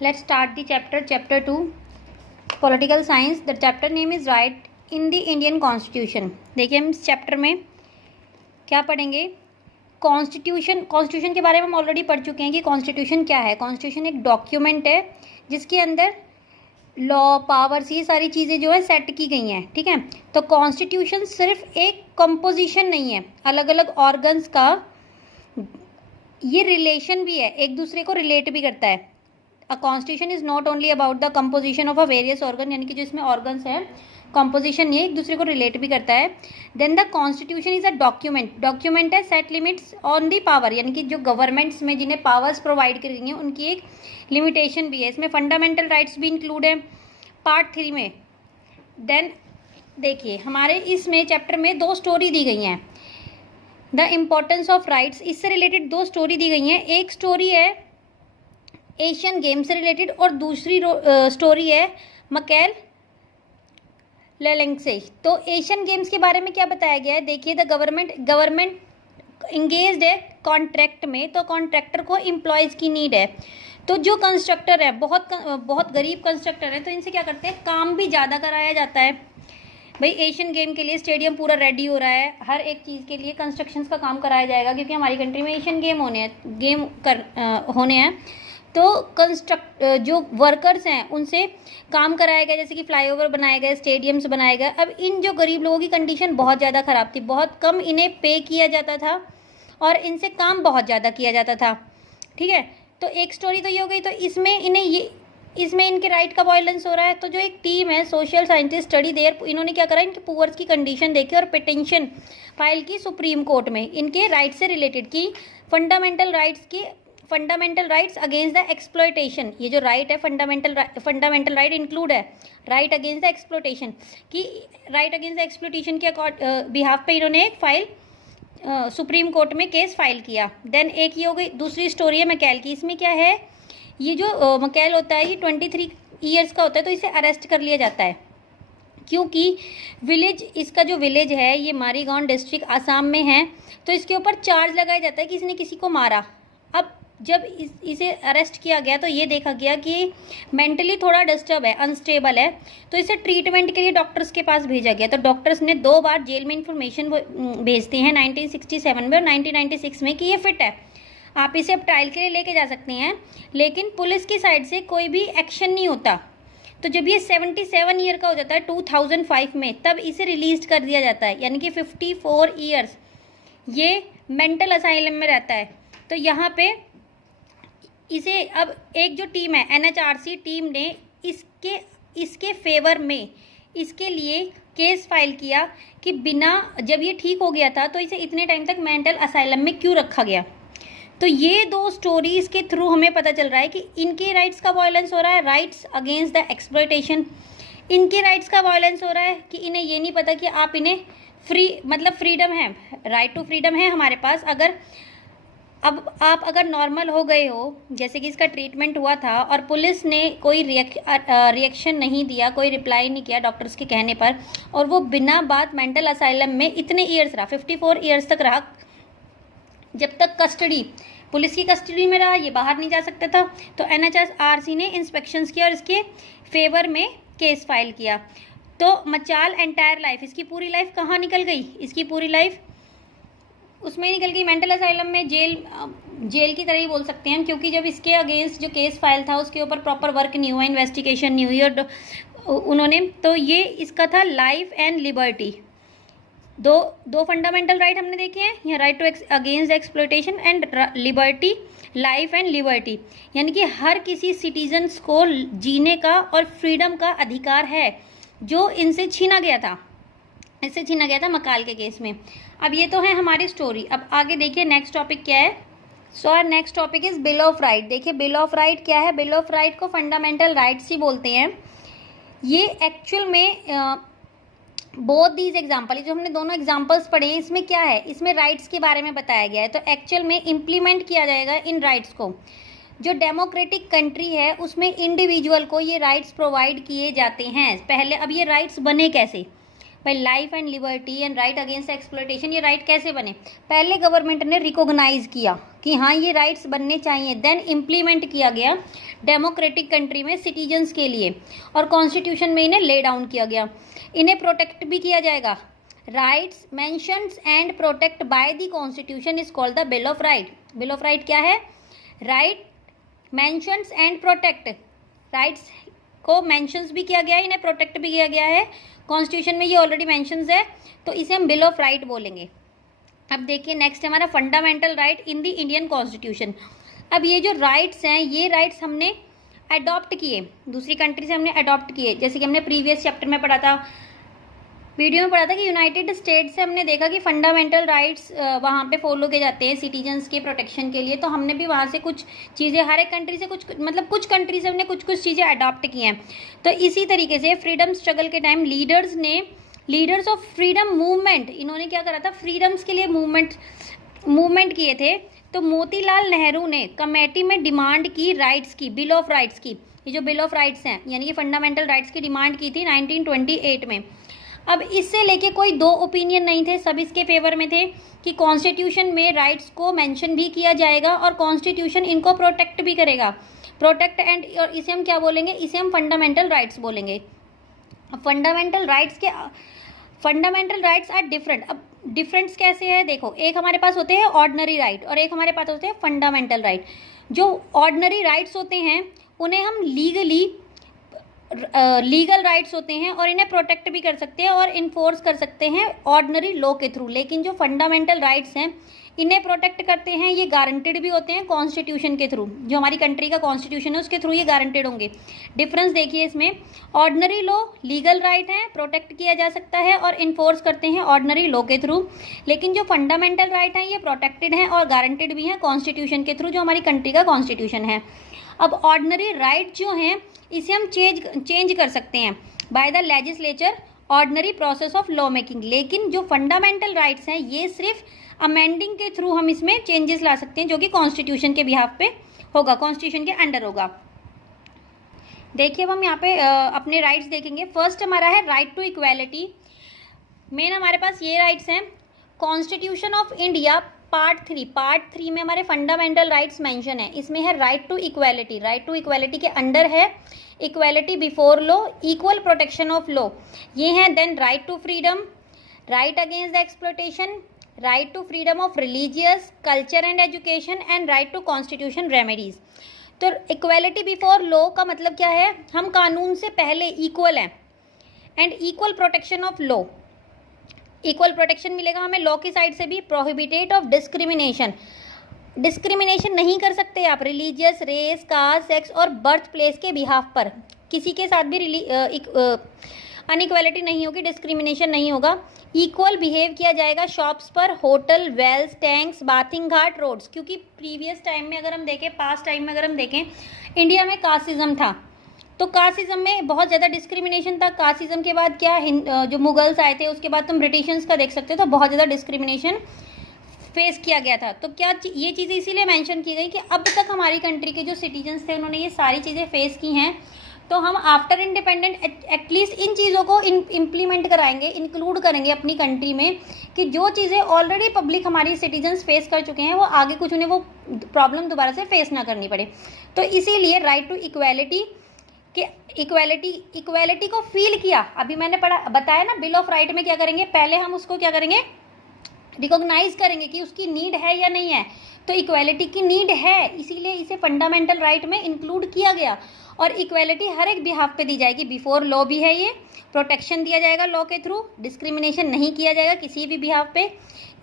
Let's start the chapter 2, Political Science. The chapter name is Right in the Indian Constitution. देखिए हम इस chapter में क्या पढ़ेंगे, कॉन्स्टिट्यूशन के बारे में हम ऑलरेडी पढ़ चुके हैं कि कॉन्स्टिट्यूशन क्या है। कॉन्स्टिट्यूशन एक डॉक्यूमेंट है जिसके अंदर लॉ, पावर्स, ये सारी चीज़ें जो है सेट की गई हैं, ठीक है। तो कॉन्स्टिट्यूशन सिर्फ एक कंपोजिशन नहीं है, अलग अलग ऑर्गन्स का ये रिलेशन भी है, एक दूसरे को रिलेट भी करता है। A constitution is not only about the composition of a various organ, यानी कि जो इसमें ऑर्गन्स हैं, कंपोजिशन ये एक दूसरे को रिलेट भी करता है। Then the constitution is a document है set limits on the power, यानी कि जो गवर्नमेंट्स में जिन्हें पावर्स प्रोवाइड करी गई हैं उनकी एक लिमिटेशन भी है। इसमें फंडामेंटल राइट्स भी इंक्लूड है पार्ट 3 में। देन देखिए हमारे इसमें चैप्टर में 2 स्टोरी दी गई हैं, द इम्पोर्टेंस ऑफ राइट्स, इससे रिलेटेड 2 स्टोरी दी गई हैं। एक स्टोरी है एशियन गेम से रिलेटेड और दूसरी स्टोरी है मकैल लेलेंग से। तो एशियन गेम्स के बारे में क्या बताया गया है, देखिए द गवर्नमेंट इंगेज्ड है कॉन्ट्रैक्ट में, तो कॉन्ट्रैक्टर को एम्प्लॉयज़ की नीड है। तो जो कंस्ट्रक्टर है बहुत गरीब कंस्ट्रक्टर है, तो इनसे क्या करते हैं, काम भी ज़्यादा कराया जाता है। भाई एशियन गेम के लिए स्टेडियम पूरा रेडी हो रहा है, हर एक चीज़ के लिए कंस्ट्रक्शंस का काम कराया जाएगा क्योंकि हमारी कंट्री में एशियन गेम होने हैं। तो जो वर्कर्स हैं उनसे काम कराया गया, जैसे कि फ्लाईओवर बनाए गए, स्टेडियम्स बनाए गए। अब इन जो गरीब लोगों की कंडीशन बहुत ज़्यादा ख़राब थी, बहुत कम इन्हें पे किया जाता था और इनसे काम बहुत ज़्यादा किया जाता था, ठीक है। तो एक स्टोरी तो ये हो गई। तो इसमें इनके राइट का वायलेंस हो रहा है। तो जो एक टीम है सोशल साइंटिस्ट स्टडी देयर, इन्होंने क्या करा, इनके पुअर्स की कंडीशन देखी और पिटिशन फाइल की सुप्रीम कोर्ट में इनके राइट से रिलेटेड की fundamental rights against the exploitation. ये जो राइट है फंडामेंटल राइट इंक्लूड है राइट अगेंस्ट द एक्सप्लॉयटेशन, कि राइट अगेंस्ट द एक्सप्लॉयटेशन के बिहाफ पे इन्होंने एक फाइल सुप्रीम कोर्ट में केस फाइल किया। देन एक ये हो गई। दूसरी स्टोरी है मकैल की। इसमें क्या है, ये जो मकैल होता है ये 23 ईयर्स का होता है, तो इसे अरेस्ट कर लिया जाता है क्योंकि इसका जो विलेज है ये मारीगांव डिस्ट्रिक्ट आसाम में है। तो इसके ऊपर चार्ज लगाया जाता है कि इसने किसी को मारा। अब जब इसे अरेस्ट किया गया तो ये देखा गया कि मेंटली थोड़ा डिस्टर्ब है, अनस्टेबल है, तो इसे ट्रीटमेंट के लिए डॉक्टर्स के पास भेजा गया। तो डॉक्टर्स ने 2 बार जेल में इंफॉर्मेशन भेजते हैं 1967 में और 1996 में कि ये फिट है, आप इसे अब ट्रायल के लिए लेके जा सकते हैं, लेकिन पुलिस की साइड से कोई भी एक्शन नहीं होता। तो जब ये 77 ईयर का हो जाता है 2005 में, तब इसे रिलीज कर दिया जाता है, यानी कि 54 ईयर्स ये मेंटल असाइलम में रहता है। तो यहाँ पे इसे अब एक जो टीम है NHRC टीम ने इसके फेवर में इसके लिए केस फाइल किया कि जब ये ठीक हो गया था तो इसे इतने टाइम तक मेंटल असाइलम में क्यों रखा गया। तो ये 2 स्टोरीज के थ्रू हमें पता चल रहा है कि इनके राइट्स का वायलेंस हो रहा है, राइट्स अगेंस्ट द एक्सप्लॉयटेशन। इनके राइट्स का वायलेंस हो रहा है कि इन्हें ये नहीं पता कि आप इन्हें फ्रीडम है, राइट टू फ्रीडम है हमारे पास। अगर नॉर्मल हो गए हो, जैसे कि इसका ट्रीटमेंट हुआ था और पुलिस ने कोई रिएक्शन नहीं दिया, कोई रिप्लाई नहीं किया डॉक्टर्स के कहने पर, और वो बिना बात मेंटल असाइलम में इतने ईयर्स रहा, 54 ईयर्स तक रहा, जब तक पुलिस की कस्टडी में रहा, ये बाहर नहीं जा सकता था। तो NHRC ने इंस्पेक्शंस किया और इसके फेवर में केस फाइल किया। तो मचाल एंटायर लाइफ, इसकी पूरी लाइफ कहाँ निकल गई, इसकी पूरी लाइफ उसमें निकल गई मेंटल असाइलम में, जेल की तरह ही बोल सकते हैं, क्योंकि जब इसके अगेंस्ट जो केस फाइल था उसके ऊपर प्रॉपर वर्क नहीं हुआ, इन्वेस्टिगेशन नहीं हुई और उन्होंने, तो ये इसका था लाइफ एंड लिबर्टी। दो फंडामेंटल राइट हमने देखे हैं, यह right to against exploitation and liberty, life and liberty, यानी कि हर किसी सिटीजन्स को जीने का और फ्रीडम का अधिकार है जो इनसे छीना गया था मकाल के केस में। अब ये तो है हमारी स्टोरी। अब आगे देखिए नेक्स्ट टॉपिक क्या है। So our next topic is bill of right. देखिए बिल ऑफ राइट क्या है, बिल ऑफ राइट को फंडामेंटल राइट्स ही बोलते हैं। ये एक्चुअल में बोथ दीज एग्जाम्पल, जो हमने दोनों एग्जाम्पल्स पढ़े हैं, इसमें क्या है, इसमें राइट्स के बारे में बताया गया है। तो एक्चुअल में इम्प्लीमेंट किया जाएगा इन राइट्स को। जो डेमोक्रेटिक कंट्री है उसमें इंडिविजुअल को ये राइट्स प्रोवाइड किए जाते हैं। पहले अब ये राइट्स बने कैसे, भाई life and liberty and right against exploitation, ये राइट कैसे बने? पहले गवर्नमेंट ने रिकॉग्नाइज किया कि हाँ ये राइट्स बनने चाहिए, देन इम्प्लीमेंट किया गया डेमोक्रेटिक कंट्री में सिटीजन्स के लिए, और कॉन्स्टिट्यूशन में इन्हें ले डाउन किया गया। इन्हें प्रोटेक्ट भी किया जाएगा। Rights mentions and protect by the constitution is called the bill of right. Bill of right क्या है? Right mentions and protect, rights को मेंशंस भी किया गया है, इन्हें प्रोटेक्ट भी किया गया है। कॉन्स्टिट्यूशन में ये ऑलरेडी मेंशंस है, तो इसे हम बिल ऑफ राइट बोलेंगे। अब देखिए नेक्स्ट हमारा fundamental right in the Indian constitution. अब ये जो राइट्स हैं, ये राइट्स हमने अडॉप्ट किए, दूसरी कंट्री से हमने अडॉप्ट किए। जैसे कि हमने प्रीवियस चैप्टर में पढ़ा था, वीडियो में पढ़ा था कि यूनाइटेड स्टेट्स से हमने देखा कि फंडामेंटल राइट्स वहाँ पे फॉलो किए जाते हैं सिटीजन्स के प्रोटेक्शन के लिए। तो हमने भी वहाँ से कुछ चीज़ें, हर एक कंट्री से कुछ कंट्री से हमने कुछ चीज़ें अडॉप्ट की हैं। तो इसी तरीके से फ्रीडम स्ट्रगल के time leaders of freedom movement, इन्होंने क्या करा था? फ्रीडम्स के लिए मूवमेंट किए थे। तो मोतीलाल नेहरू ने कमेटी में डिमांड की राइट्स की, बिल ऑफ राइट्स की। ये जो बिल ऑफ राइट्स हैं यानी कि फंडामेंटल राइट्स की डिमांड की थी 1928 में। अब इससे लेके कोई दो ओपिनियन नहीं थे, सब इसके फेवर में थे कि कॉन्स्टिट्यूशन में राइट्स को मेंशन भी किया जाएगा और कॉन्स्टिट्यूशन इनको प्रोटेक्ट भी करेगा। प्रोटेक्ट एंड, और इसे हम क्या बोलेंगे? इसे हम फंडामेंटल राइट्स बोलेंगे। Fundamental rights are different. अब डिफरेंस कैसे है? देखो, एक हमारे पास होते हैं ऑर्डिनरी राइट और एक हमारे पास होते हैं फंडामेंटल राइट। जो ऑर्डिनरी राइट्स होते हैं उन्हें हम लीगल राइट्स होते हैं और इन्हें प्रोटेक्ट भी कर सकते हैं और इन्फोर्स कर सकते हैं ऑर्डिनरी लॉ के थ्रू। लेकिन जो फंडामेंटल राइट्स हैं इन्हें प्रोटेक्ट करते हैं, ये गारंटेड भी होते हैं कॉन्स्टिट्यूशन के थ्रू। जो हमारी कंट्री का कॉन्स्टिट्यूशन है उसके थ्रू ये गारंटेड होंगे। डिफरेंस देखिए इसमें, ऑर्डिनरी लॉ लीगल राइट है, प्रोटेक्ट किया जा सकता है और इन्फोर्स करते हैं ऑर्डिनरी लॉ के थ्रू। लेकिन जो फंडामेंटल राइट हैं ये प्रोटेक्टेड हैं और गारंटेड भी हैं कॉन्स्टिट्यूशन के थ्रू, जो हमारी कंट्री का कॉन्स्टिट्यूशन है। अब ऑर्डिनरी राइट जो हैं इसे हम चेंज कर सकते हैं by the legislature, ordinary process of law making. लेकिन जो फंडामेंटल राइट्स हैं ये सिर्फ अमेंडिंग के थ्रू हम इसमें चेंजेस ला सकते हैं, जो कि कॉन्स्टिट्यूशन के बिहाफ पे होगा, कॉन्स्टिट्यूशन के अंडर होगा। देखिए अब हम यहाँ पे अपने राइट्स देखेंगे। फर्स्ट हमारा है राइट टू इक्वालिटी। मेन हमारे पास ये राइट्स हैं। कॉन्स्टिट्यूशन ऑफ इंडिया पार्ट 3 में हमारे फंडामेंटल राइट्स मेंशन है। इसमें है right to equality. Right to equality के अंडर है equality before law, equal protection of law, ये हैं। Then right to freedom, right against the exploitation, right to freedom of religious, culture and education and right to constitution remedies. तो equality before law का मतलब क्या है? हम कानून से पहले इक्वल हैं। And equal protection of law, equal protection मिलेगा हमें लॉ की साइड से भी। प्रोहिबिटेड ऑफ डिस्क्रिमिनेशन, डिस्क्रिमिनेशन नहीं कर सकते आप रिलीजियस, रेस, कास्ट, सेक्स और बर्थ प्लेस के बिहाफ पर। किसी के साथ भी अनइक्वालिटी नहीं होगी, डिस्क्रिमिनेशन नहीं होगा। इक्वल बिहेव किया जाएगा शॉप्स पर, होटल, वेल्स, टैंक्स, बाथिंग घाट, रोड्स। क्योंकि प्रीवियस टाइम में अगर हम देखें, पास्ट टाइम में अगर हम देखें, इंडिया में कास्टिज्म था, तो कास्टिज्म में बहुत ज़्यादा डिस्क्रिमिनेशन था। कास्टिज्म के बाद क्या, जो मुगल्स आए थे उसके बाद तुम ब्रिटिशर्स का देख सकते हो, तो बहुत ज़्यादा डिस्क्रिमिनेशन फेस किया गया था। तो क्या ये चीज़ें इसीलिए मेंशन की गई कि अब तक हमारी कंट्री के जो सिटीजन्स थे उन्होंने ये सारी चीज़ें फेस की हैं, तो हम आफ्टर इंडिपेंडेंट एटलीस्ट इन चीज़ों को इम्प्लीमेंट कराएंगे, इंक्लूड करेंगे अपनी कंट्री में, कि जो चीज़ें ऑलरेडी पब्लिक हमारी सिटीजन्स फेस कर चुके हैं वो आगे कुछ उन्हें वो प्रॉब्लम दोबारा से फेस ना करनी पड़े। तो इसीलिए राइट टू इक्वालिटी कि इक्वालिटी को फील किया। अभी मैंने बताया ना, बिल ऑफ राइट में क्या करेंगे, पहले हम उसको क्या करेंगे, रिकॉग्नाइज करेंगे कि उसकी नीड है या नहीं है। तो इक्वालिटी की नीड है, इसीलिए इसे फंडामेंटल राइट में इंक्लूड किया गया। और इक्वालिटी हर एक बिहाफ पे दी जाएगी। बिफोर लॉ भी है, ये प्रोटेक्शन दिया जाएगा लॉ के थ्रू, डिस्क्रिमिनेशन नहीं किया जाएगा किसी भी बिहाफ पे,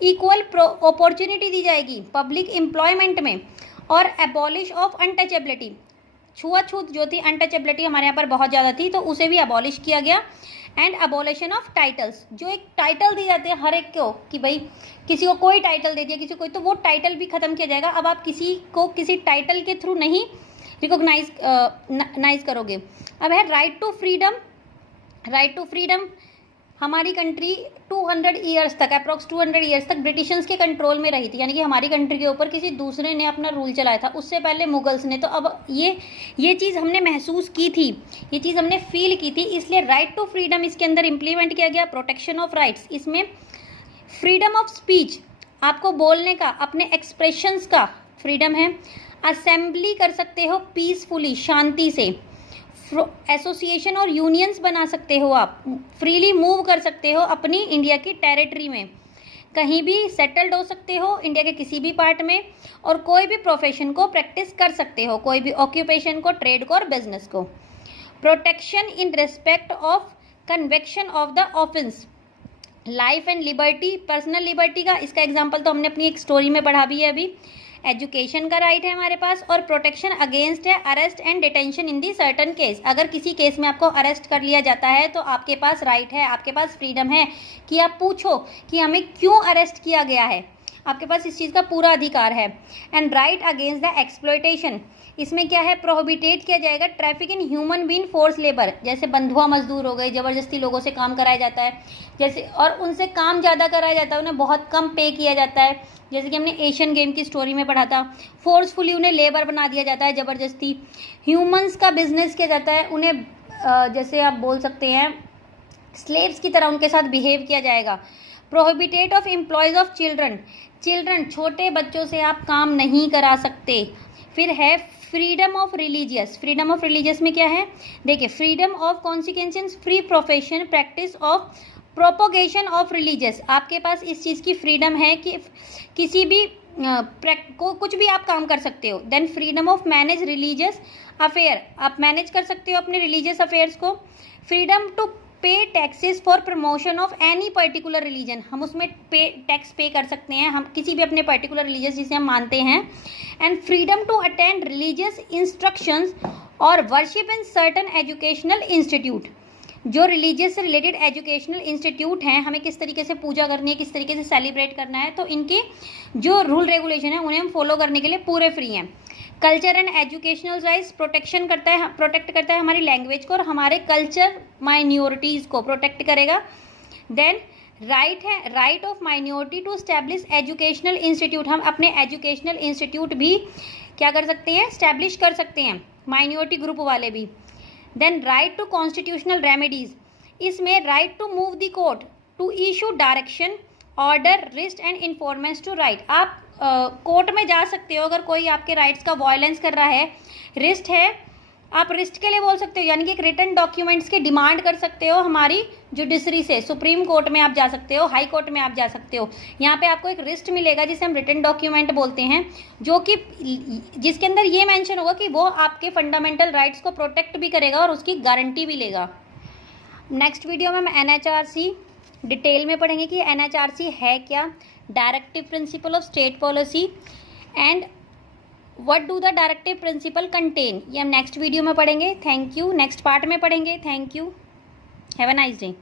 इक्वल अपॉर्चुनिटी दी जाएगी पब्लिक एम्प्लॉयमेंट में, और एबॉलिश ऑफ अनटचेबिलिटी, छुआछूत जो थी, अनटचेबिलिटी हमारे यहाँ पर बहुत ज़्यादा थी, तो उसे भी एबॉलिश किया गया। एंड एबॉलिशन ऑफ टाइटल्स, जो एक टाइटल दी जाती है हर एक को, कि भाई किसी को कोई टाइटल दे दिया, किसी को, तो वो टाइटल भी खत्म किया जाएगा। अब आप किसी को किसी टाइटल के थ्रू नहीं रिकॉग्नाइज करोगे। अब है right to freedom. Right to freedom हमारी कंट्री 200 ईयर्स तक, अप्रॉक्स 200 ईयर्स तक ब्रिटिशर्स के कंट्रोल में रही थी, यानी कि हमारी कंट्री के ऊपर किसी दूसरे ने अपना रूल चलाया था, उससे पहले मुगल्स ने। तो अब ये चीज़ हमने महसूस की थी, ये चीज़ हमने फील की थी, इसलिए राइट टू फ्रीडम इसके अंदर इम्प्लीमेंट किया गया। प्रोटेक्शन ऑफ राइट्स, इसमें फ्रीडम ऑफ स्पीच, आपको बोलने का, अपने एक्सप्रेशंस का फ्रीडम है। असेंबली कर सकते हो पीसफुली, शांति से। एसोसिएशन और यूनियंस बना सकते हो, आप फ्रीली मूव कर सकते हो अपनी इंडिया की टेरिटरी में, कहीं भी सेटल्ड हो सकते हो इंडिया के किसी भी पार्ट में, और कोई भी प्रोफेशन को प्रैक्टिस कर सकते हो, कोई भी ऑक्यूपेशन को, ट्रेड को और बिजनेस को। Protection in respect of convection of the offence, life and liberty, personal liberty का, इसका एग्जाम्पल तो हमने अपनी एक स्टोरी में पढ़ा भी है अभी। एजुकेशन का राइट है हमारे पास, और प्रोटेक्शन अगेंस्ट है arrest and detention in the certain case. अगर किसी केस में आपको अरेस्ट कर लिया जाता है तो आपके पास राइट है, आपके पास फ्रीडम है कि आप पूछो कि हमें क्यों अरेस्ट किया गया है, आपके पास इस चीज़ का पूरा अधिकार है। And right against the exploitation, इसमें क्या है, प्रोहिबिटेट किया जाएगा traffic in human being force labour, जैसे बंधुआ मजदूर हो गए, ज़बरदस्ती लोगों से काम कराया जाता है, जैसे, और उनसे काम ज़्यादा कराया जाता है, उन्हें बहुत कम पे किया जाता है, जैसे कि हमने एशियन गेम की स्टोरी में पढ़ा था। फोर्सफुली उन्हें लेबर बना दिया जाता है, ज़बरदस्ती। ह्यूमंस का बिजनेस किया जाता है, उन्हें जैसे आप बोल सकते हैं स्लेव्स की तरह उनके साथ बिहेव किया जाएगा। प्रोहिबिटेट ऑफ एम्प्लॉयज़ ऑफ चिल्ड्रन, छोटे बच्चों से आप काम नहीं करा सकते। फिर है freedom of religious, freedom of religious में क्या है, देखिए, freedom of consequences, free profession, practice of propagation of religious, आपके पास इस चीज़ की फ्रीडम है कि किसी भी कुछ भी आप काम कर सकते हो। Then freedom of manage religious affair, आप मैनेज कर सकते हो अपने रिलीजियस अफेयर्स को। Freedom to pay taxes for promotion of any particular religion, हम उसमें टैक्स पे कर सकते हैं, हम किसी भी अपने पर्टिकुलर रिलीजियस जिसे हम मानते हैं। And freedom to attend religious instructions और worship in certain educational institute, जो रिलीजियस से रिलेटेड एजुकेशनल इंस्टीट्यूट हैं, हमें किस तरीके से पूजा करनी है, किस तरीके से सेलिब्रेट करना है, तो इनके जो रूल रेगुलेशन है उन्हें हम फॉलो करने के लिए पूरे फ्री हैं। Culture and educational rights, protect करता है हमारी लैंग्वेज को और हमारे कल्चर माइनॉरिटीज़ को प्रोटेक्ट करेगा। देन राइट है, right of minority to establish educational institute, हम अपने एजुकेशनल इंस्टीट्यूट भी क्या कर सकते हैं, स्टैब्लिश कर सकते हैं, माइनॉरिटी ग्रुप वाले भी। Then right to constitutional remedies, इसमें right to move the court to issue direction, order, writ and enforcement to right, आप कोर्ट में जा सकते हो अगर कोई आपके राइट्स का वायलेंस कर रहा है। रिस्ट है, आप रिस्ट के लिए बोल सकते हो, यानी कि एक रिटन डॉक्यूमेंट्स की डिमांड कर सकते हो हमारी जुडिशरी से, सुप्रीम कोर्ट में आप जा सकते हो, हाई कोर्ट में आप जा सकते हो। यहाँ पे आपको एक रिस्ट मिलेगा जिसे हम रिटन डॉक्यूमेंट बोलते हैं, जो कि जिसके अंदर ये मेंशन होगा कि वो आपके फंडामेंटल राइट्स को प्रोटेक्ट भी करेगा और उसकी गारंटी भी लेगा। नेक्स्ट वीडियो में हम NHRC डिटेल में पढ़ेंगे कि NHRC है क्या, directive principle of state policy and what do the directive principle contain, ये हम नेक्स्ट वीडियो में पढ़ेंगे। थैंक यू, नेक्स्ट पार्ट में पढ़ेंगे। Thank you, have a nice day.